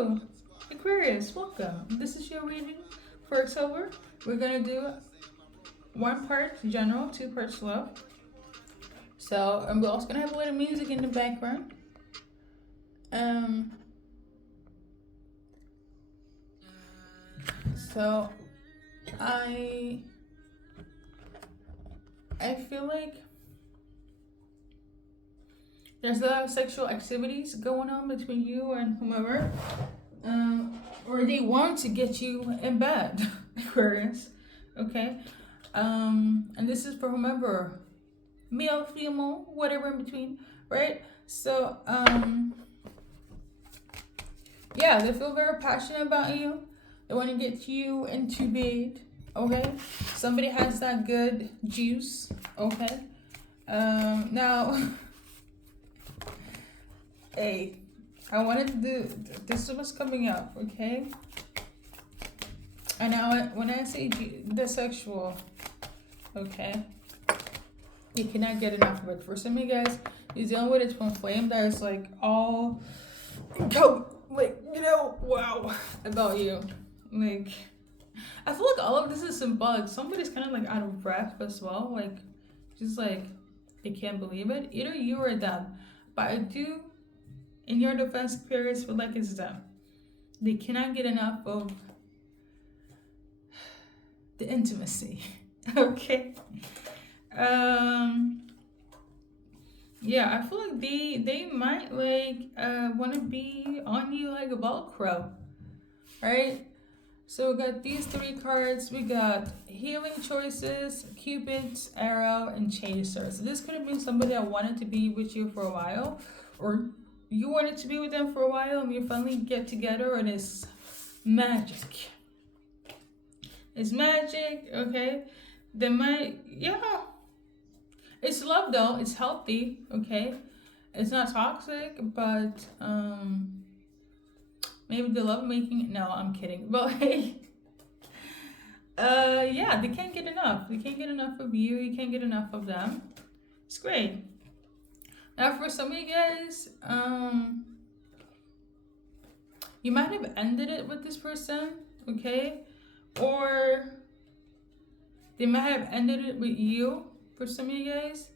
Hello, Aquarius, welcome. This is your reading for October. We're gonna do one part general, two parts love. So, and we're also gonna have a little music in the background. Um, so I feel like there's a lot of sexual activities going on between you and whomever. Or they want to get you in bed, Aquarius. Okay? And this is for whomever, male, female, whatever in between, right? So, yeah, they feel very passionate about you. They want to get you into bed, okay? Somebody has that good juice, okay? Now, hey, I wanted to do, this was coming up, okay? And now, when I say the sexual, okay, you cannot get enough of it. For some of you guys, you're dealing with a twin flame that is like all, like, you know, wow, about you. Like, I feel like all of this is symbolic. Somebody's kind of like out of breath as well. Like, just like, they can't believe it. Either you or them. But I do, in your defense, Aquarius, feel like it's them. They cannot get enough of the intimacy. Okay. Yeah, I feel like they might like want to be on you like a Velcro, right? So we got these three cards. We got healing choices, Cupid's arrow, and chaser. So this could have been somebody that wanted to be with you for a while, or you wanted to be with them for a while, and you finally get together, and it's magic. It's magic, okay? They might, yeah. It's love though. It's healthy, okay? It's not toxic, but maybe the love making. No, I'm kidding. But yeah, they can't get enough. They can't get enough of you. You can't get enough of them. It's great. Now, for some of you guys, you might have ended it with this person, okay? Or they might have ended it with you for some of you guys.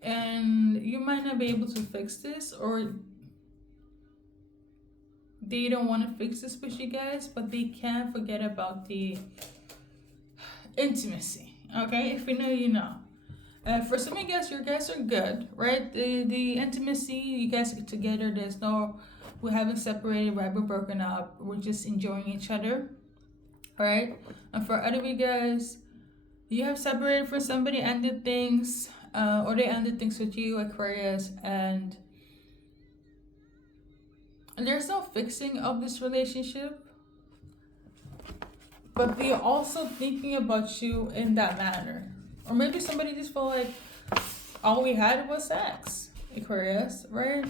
And you might not be able to fix this, or they don't want to fix this with you guys, but they can't forget about the intimacy, okay? If you know, you know. For some of you guys, your guys are good, right? The intimacy, you guys get together, there's no, we haven't separated, we haven't broken up, we're just enjoying each other, all right? And for other of you guys, you have separated from somebody, ended things, or they ended things with you, Aquarius, and there's no fixing of this relationship, but they're also thinking about you in that manner. Or maybe somebody just felt like all we had was sex, Aquarius, right?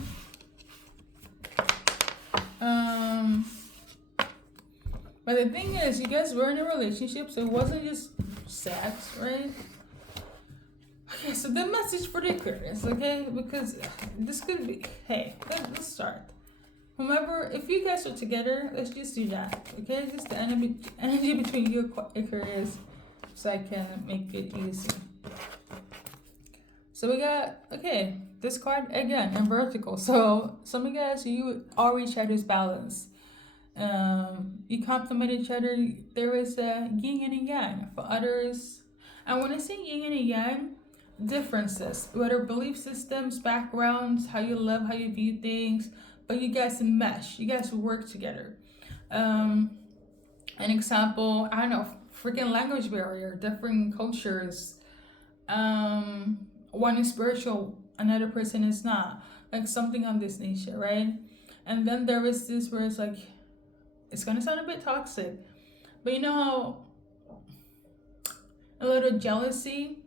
But the thing is, you guys were in a relationship, so it wasn't just sex, right? Okay, so the message for the Aquarius, okay? Because this could be, hey, let's start. Whomever, if you guys are together, let's just do that, okay? Just the energy between you, Aquarius, so I can make it easy. So we got, okay, this card again in vertical. So some of you guys, you are each other's balance. You complement each other. There is a yin and a yang. For others, and when I say yin and a yang, differences, whether belief systems, backgrounds, how you live, how you view things, but you guys mesh, you guys work together. An example, I don't know, freaking language barrier, different cultures. One is spiritual, another person is not, like something of this nature, right? And then there is this where it's like, it's gonna sound a bit toxic, but you know how a little jealousy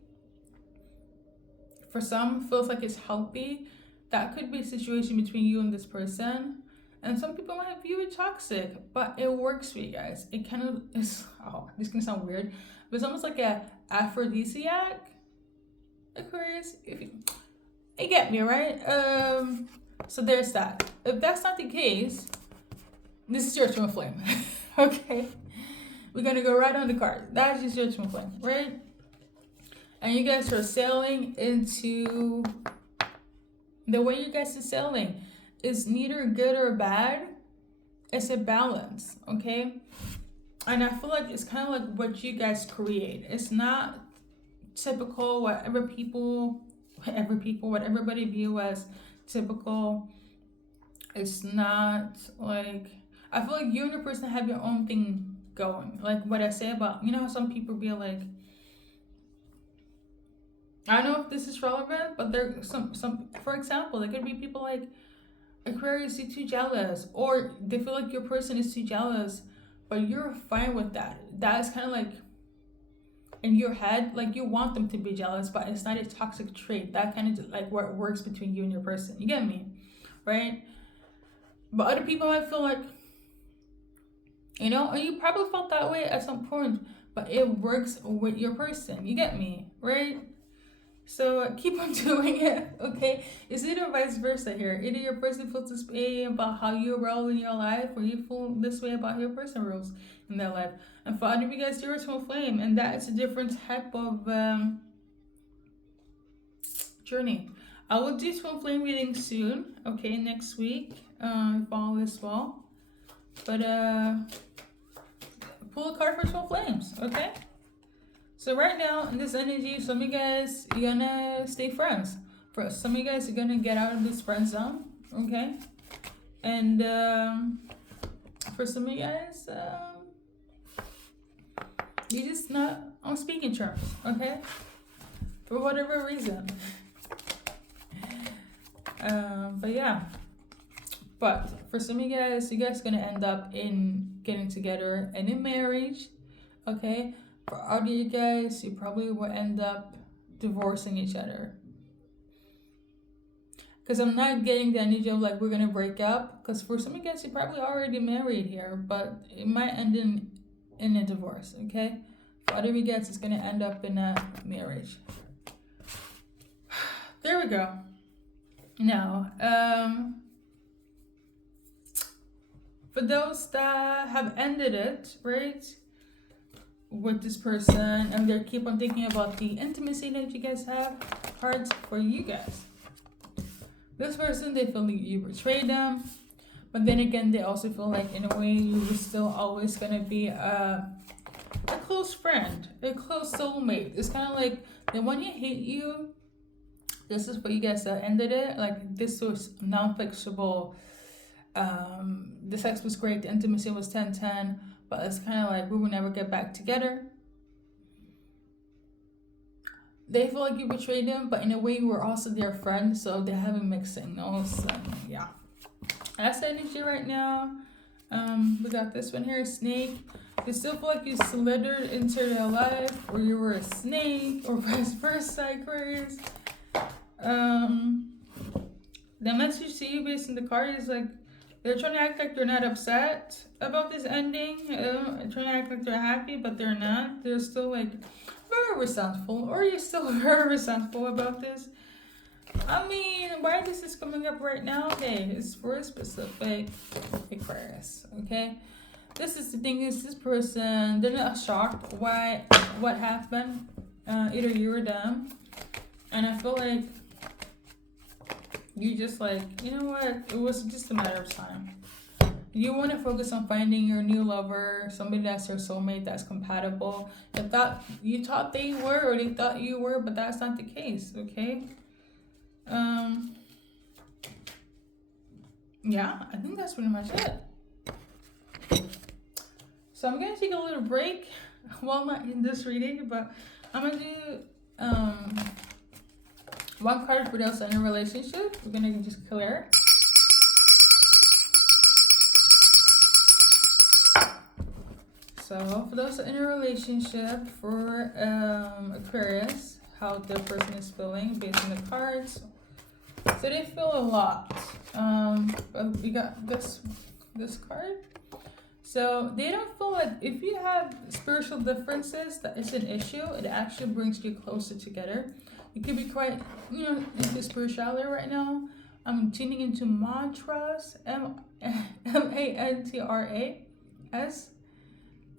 for some feels like it's healthy. That could be a situation between you and this person, and some people might view it toxic, but it works for you guys. It kind of is, oh, this can sound weird, but it's almost like a aphrodisiac, Aquarius, if you get me, right? So there's that. If that's not the case, This is your twin flame. Okay? We're gonna go right on the card. That's just your twin flame, right? And you guys are sailing into, the way you guys are sailing is neither good or bad. It's a balance, okay? And I feel like it's kind of like what you guys create. It's not typical what everybody view as typical. It's not like, I feel like you and your person have your own thing going. Like what I say about, you know how some people be like, I don't know if this is relevant, but there some for example, there could be people like Aquarius, you're too jealous, or they feel like your person is too jealous, but you're fine with that. That's kind of like in your head, like you want them to be jealous, but it's not a toxic trait. That kind of like what works between you and your person. You get me, right? But other people might feel like, you know, and you probably felt that way at some point, but it works with your person. You get me, right? So keep on doing it, okay? It's either vice versa here. Either your person feels this way about how you roll in your life, or you feel this way about your person rolls in their life. And for other of you guys, you're a twin flame, and that is a different type of journey. I will do twin flame reading soon, okay, next week, if all is well. But pull a card for twin flames, okay? So right now, in this energy, some of you guys, you're gonna stay friends. For some of you guys, you're gonna get out of this friend zone, okay? And for some of you guys, you're just not on speaking terms, okay? For whatever reason. But yeah. But for some of you guys gonna end up in getting together and in marriage, okay? For other of you guys, you probably will end up divorcing each other. Because I'm not getting the energy of like we're gonna break up. Because for some of you guys, you're probably already married here, but it might end in a divorce. Okay. For other of you guys, it's gonna end up in a marriage. There we go. Now, for those that have ended it, right, with this person, and they keep on thinking about the intimacy that you guys have, cards for you guys. This person, they feel like you betrayed them, but then again, they also feel like in a way you were still always gonna be a close friend, a close soulmate. It's kind of like the one you hate you. This is for you guys that ended it. Like this was non-fixable. The sex was great, the intimacy was 10-10, but it's kind of like we will never get back together. They feel like you betrayed them, but in a way you were also their friend, so they're having mixed signals. Yeah, that's the energy right now. We got this one here, snake. They still feel like you slithered into their life, or you were a snake, or vice versa, Aquarius. The message to you based on the card is like they're trying to act like they're not upset about this ending, trying to act like they're happy, but they're not. They're still like very resentful, or you're still very resentful about this. I mean, why this is coming up right now? Okay, it's for a specific Aquarius, okay? This is the thing is this person, they're not shocked what happened, either you or them. And I feel like you just like, you know what, it was just a matter of time. You want to focus on finding your new lover, somebody that's your soulmate, that's compatible. You thought they were, or they thought you were, but that's not the case, okay? Yeah, I think that's pretty much it. So I'm gonna take a little break while I'm not in this reading, but I'm gonna do one card for those in a relationship. We're gonna just clear. So for those in a relationship, for Aquarius, how the person is feeling based on the cards. So they feel a lot. But we got this card. So they don't feel like if you have spiritual differences, that is an issue. It actually brings you closer together. You could be quite, into spirituality right now. I'm tuning into mantras, mantras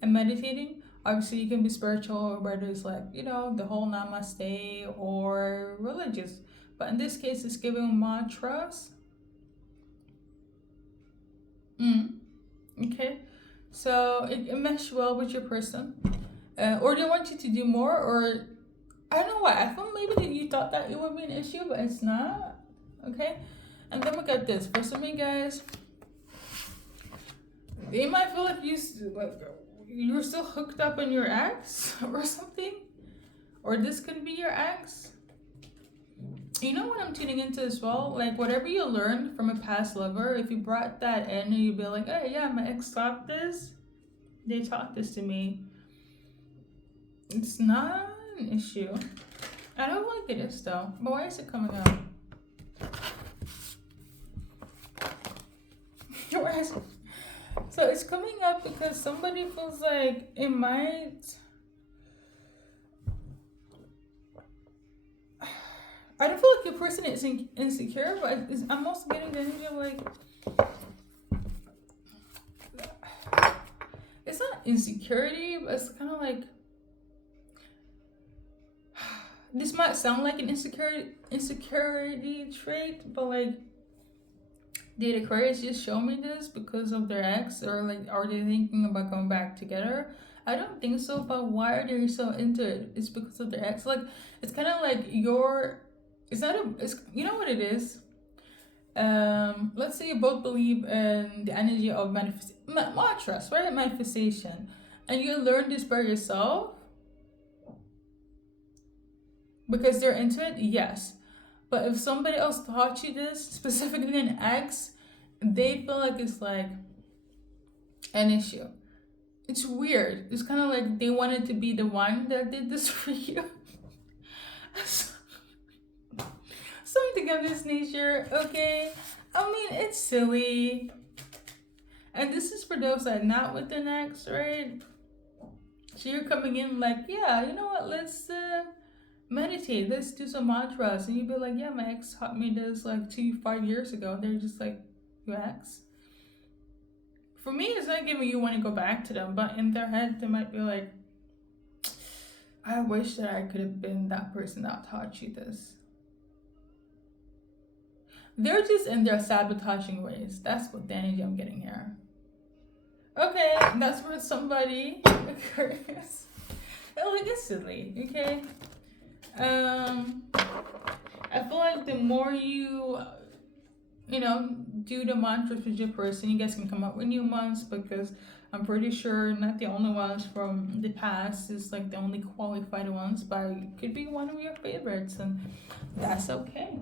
and meditating. Obviously, you can be spiritual, whether it's like, the whole namaste or religious. But in this case, it's giving mantras. Okay. So it meshed well with your person. Or they want you to do more, or I don't know why. I thought maybe that you thought that it would be an issue, but it's not. Okay. And then we got this. For some of you guys, they might feel like you're still hooked up on your ex or something. Or this could be your ex. You know what I'm tuning into as well? Like, whatever you learned from a past lover, if you brought that in and you'd be like, hey, yeah, my ex taught this. They taught this to me. It's not an issue. I don't like it is though. But why is it coming out? Why is it? So it's coming up because somebody feels like it might. I don't feel like your person is insecure, but I'm also getting the energy of like. It's not insecurity, but it's kind of like. This might sound like an insecurity trait, but like. Did Aquarius just show me this because of their ex, or like are they thinking about going back together? I don't think so, but why are they so into it? It's because of their ex. Like it's kind of like it's you know what it is. Let's say you both believe in the energy of mantras, right? Manifestation, and you learn this by yourself because they're into it. Yes. But if somebody else taught you this, specifically an ex, they feel like it's like an issue. It's weird. It's kind of like they wanted to be the one that did this for you. Something of this nature, okay? I mean, it's silly. And this is for those that are not with an ex, right? So you're coming in like, yeah, you know what, let's meditate, let's do some mantras. And you'd be like, yeah, my ex taught me this like 5 years ago. They're just like, you ex? For me, it's not giving you want to go back to them, but in their head, they might be like, I wish that I could have been that person that taught you this. They're just in their sabotaging ways. That's what the energy I'm getting here. Okay, that's for somebody. Aquarius. Like, it's silly, okay? I feel like the more you do the mantras with your person, you guys can come up with new ones, because I'm pretty sure not the only ones from the past is like the only qualified ones, but it could be one of your favorites, and that's okay.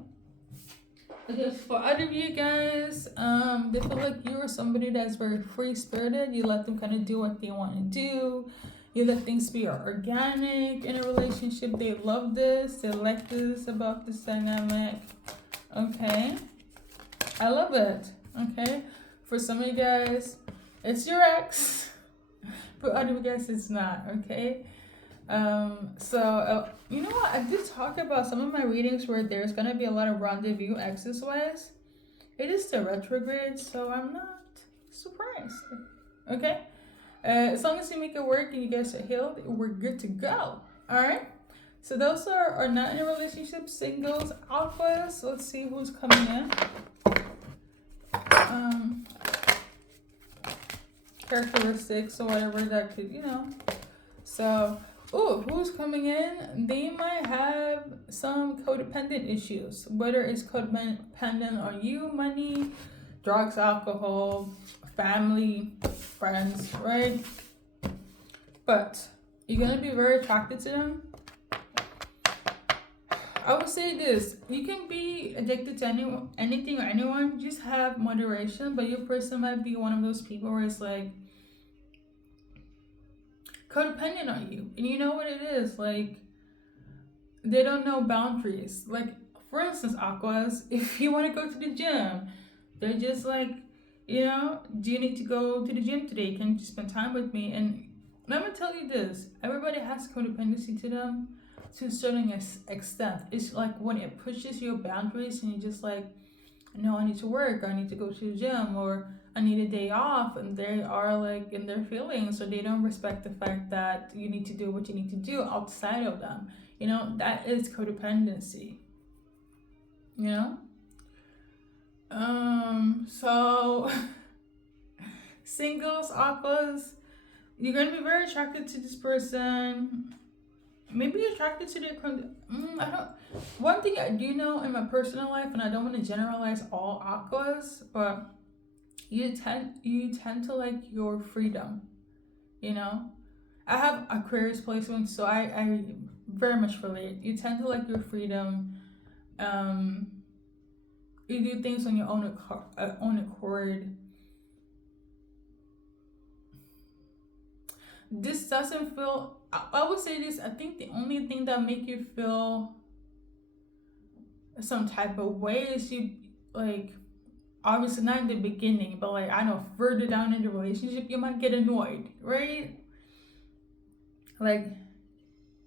Because for other of you guys, they feel like you're somebody that's very free-spirited. You let them kind of do what they want to do. You let things be organic in a relationship. They love this. They like this about this dynamic. Okay. I love it. Okay. For some of you guys, it's your ex. For other of you guys, it's not. Okay. You know what? I did talk about some of my readings where there's going to be a lot of rendezvous exes-wise. It is the retrograde, so I'm not surprised. Okay? As long as you make it work and you guys are healed, we're good to go. Alright? So those are not in a relationship, singles, alphas. Let's see who's coming in. Characteristics or whatever that could, So, who's coming in? They might have some codependent issues. Whether it's codependent on you, money, drugs, alcohol, family, friends, right? But you're going to be very attracted to them. I would say this: you can be addicted to anything or anyone, just have moderation. But your person might be one of those people where it's like codependent on you, and you know what it is, like they don't know boundaries. Like, for instance, Aquas, if you want to go to the gym, they're just like, do you need to go to the gym today? Can you spend time with me? And I'm gonna tell you this: everybody has codependency to them to a certain extent. It's like when it pushes your boundaries and you're just like, no, I need to work, or I need to go to the gym, or I need a day off, and they are like in their feelings, so they don't respect the fact that you need to do what you need to do outside of them. You know, that is codependency. You know? So singles, aquas, you're gonna be very attracted to this person. Maybe you're attracted to their I don't. One thing I do know in my personal life, and I don't want to generalize all aquas, but you tend to like your freedom. You know, I have Aquarius placement, so I very much relate. You tend to like your freedom. You do things on your own accord. This doesn't feel. I would say this. I think the only thing that make you feel some type of way is you like. Obviously not in the beginning, but like I know further down in the relationship, you might get annoyed, right? Like,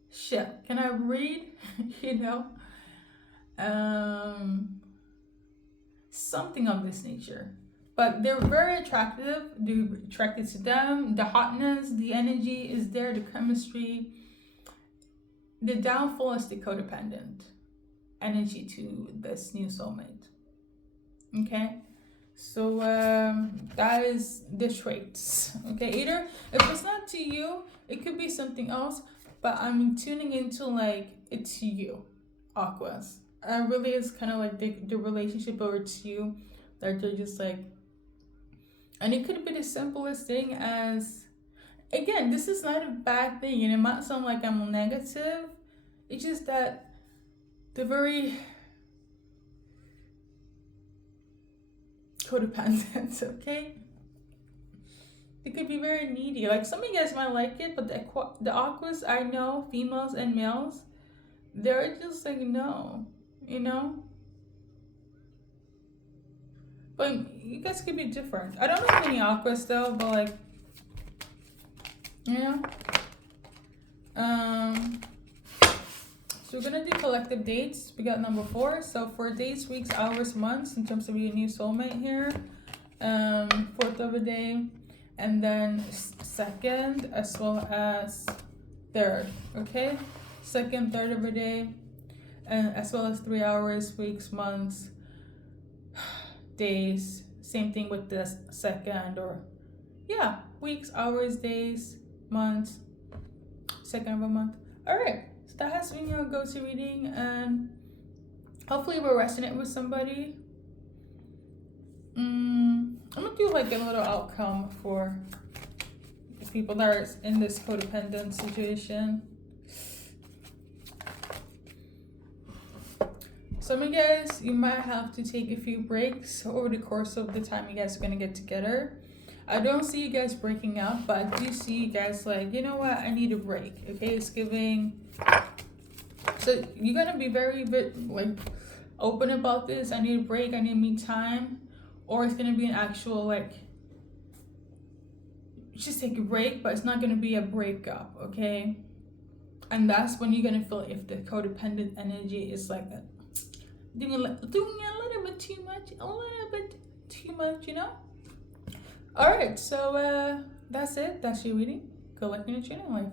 shit, can I read? You know, something of this nature. But they're very attractive. They're attracted to them. The hotness, the energy is there, the chemistry. The downfall is the codependent energy to this new soulmate. Okay? So that is the traits. Okay? Either, if it's not to you, it could be something else. But I'm tuning into like, it's you, Aquas. Really, it's kind of like the relationship over to you. That they're just like, and it could be the simplest thing as, again, this is not a bad thing, and it might sound like I'm negative. It's just that the very codependent, okay? It could be very needy. Like some of you guys might like it, but the aquas, I know, females and males, they're just like, no, you know? But you guys could be different. I don't know any aquas though, but like, you know. So we're gonna do collective dates. We got number 4. So for days, weeks, hours, months, in terms of your new soulmate here. 4th of a day, and then 2nd as well as 3rd. Okay, 2nd, 3rd of a day, and as well as 3 hours, weeks, months, days. Same thing with the 2nd, or yeah, weeks, hours, days, months, 2nd of a month. All right, so that has been your go-to reading, and hopefully it will resonate with somebody. I'm gonna do like a little outcome for people that are in this codependent situation. Some of you guys, you might have to take a few breaks over the course of the time you guys are going to get together. I don't see you guys breaking up, but I do see you guys like, you know what, I need a break. Okay, it's giving. So you're going to be very like open about this. I need a break, I need me time. Or it's going to be an actual like, just take a break, but it's not going to be a breakup, okay? And that's when you're going to feel if the codependent energy is like that. Doing a little bit too much, you know? All right, so that's it. That's your reading. Good luck in your training life.